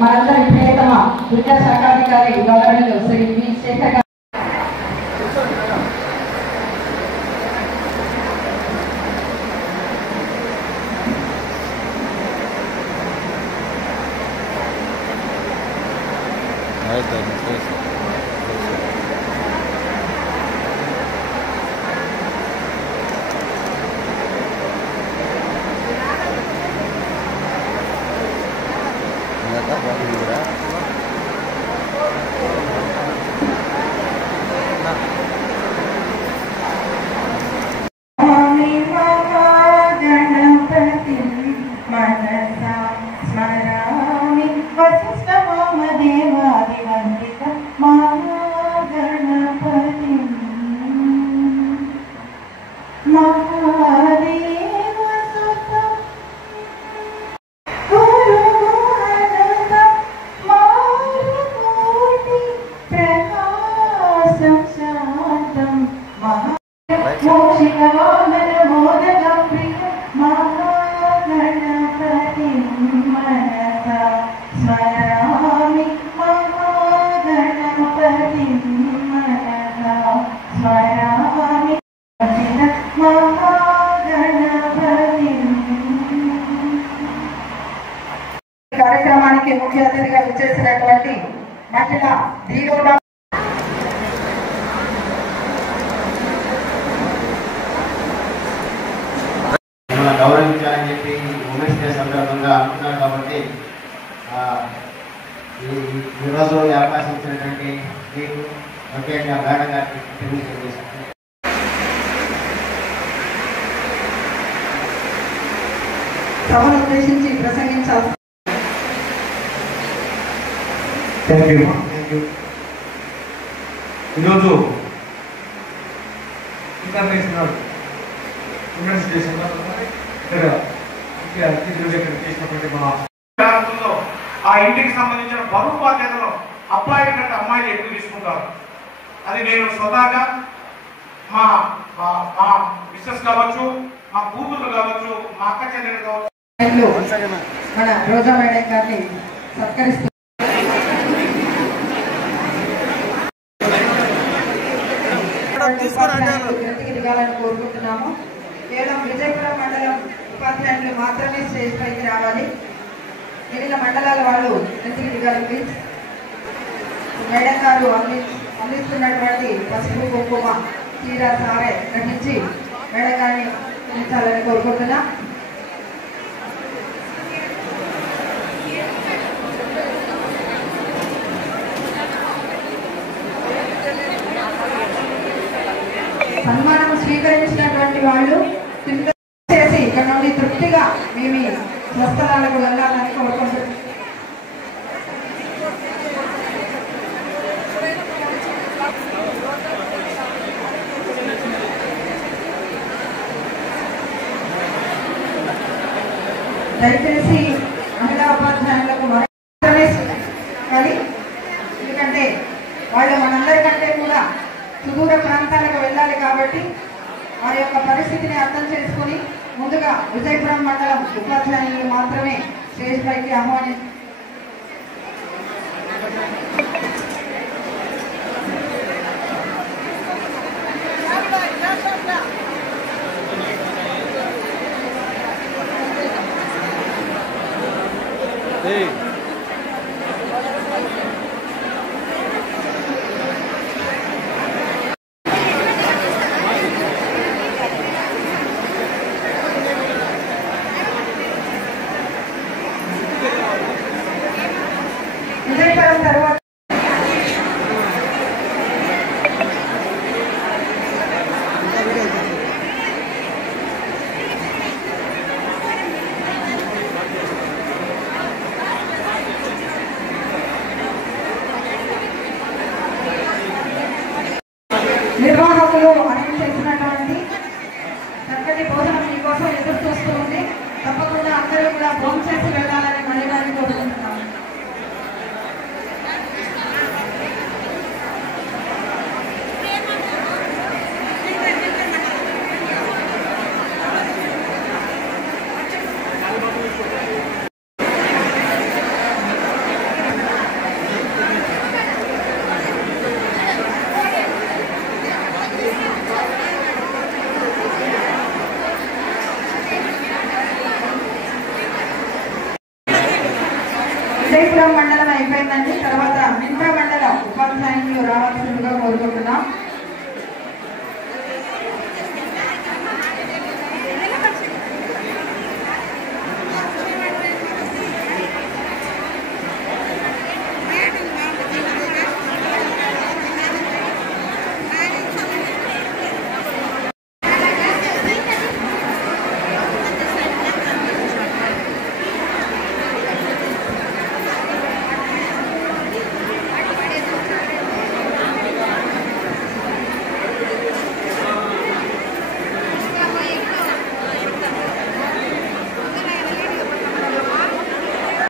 మనందరి ప్రియతమ విద్యాశాఖాధికారి గవర్నర్ శ్రీ వి శేఖర్ గారు కార్యక్రమానికి ముఖ్య అతిథిగా విచ్చేసినటువంటి మహిళా ధీరోడా గౌరవించాలని చెప్పి ఉమెన్స్ డే సందర్భంగా అనుకున్నారు కాబట్టి ఈరోజు ఈ అవకాశం ఇచ్చినటువంటి మీకు ముఖ్యంగా మేడం గారికి తెలియజేస్తున్నాను. సభను ఉద్దేశించి ప్రసంగించాల్సి ఈరోజు ఇంటర్నేషనల్ ఉమెన్స్ డే సందర్భంగా చేసినటువంటి మన ఆ ఇంటికి సంబంధించిన బరువు బాధ్యతలు అబ్బాయి కంటే అమ్మాయిలు ఎక్కువ తీసుకుంటారు. అది నేను స్వతహాగా మా మా మిస్సెస్ కావచ్చు, మా కూతురు కావచ్చు, మా అక్క చెల్లెలు కావచ్చు, మన రోజా మేడం గారిని సత్కరిస్తూ గతికి దిగాలని కోరుకుంటున్నాము. కేవలం విజయపురం మండలం ఉపాధ్యాయులు మాత్రమే స్టేజ్ పైకి రావాలి. మిగిలిన మండలాల వాళ్ళు గతికి దిగాలి ప్లీజ్. మేడం గారు అందిస్తున్నటువంటి పసుపు కుంకుమ చీర సారే గ్రహించి మేడం గారిని అందించాలని కోరుకుంటున్నా. సన్మానం స్వీకరించినటువంటి వాళ్ళు చేసి ఇక్కడ నుండి తృప్తిగా మేము స్వస్థలాలకు వెళ్ళాలని కోరుకుంటున్నాం. దయచేసి మహిళా ఉపాధ్యాయులకు మాత్రమే ఎందుకంటే వాళ్ళు మనందరికంటే కూడా సుదూర ప్రాంతాలకు వెళ్ళాలి కాబట్టి వారి యొక్క పరిస్థితిని అర్థం చేసుకుని ముందుగా విజయపురం మండలం ఉపాధ్యాయులు మాత్రమే స్టేజ్ పైకి ఆహ్వానిస్తారు. నిర్వాహకులు అరేంజ్ చేసినటువంటి చక్కటి భోజనం మీకోసం ఎదురు చూస్తూ ఉంది. తప్పకుండా అందరూ కూడా భోజనం చేసి వెళ్ళాలని మళ్ళీ కోరుకుంటున్నాను.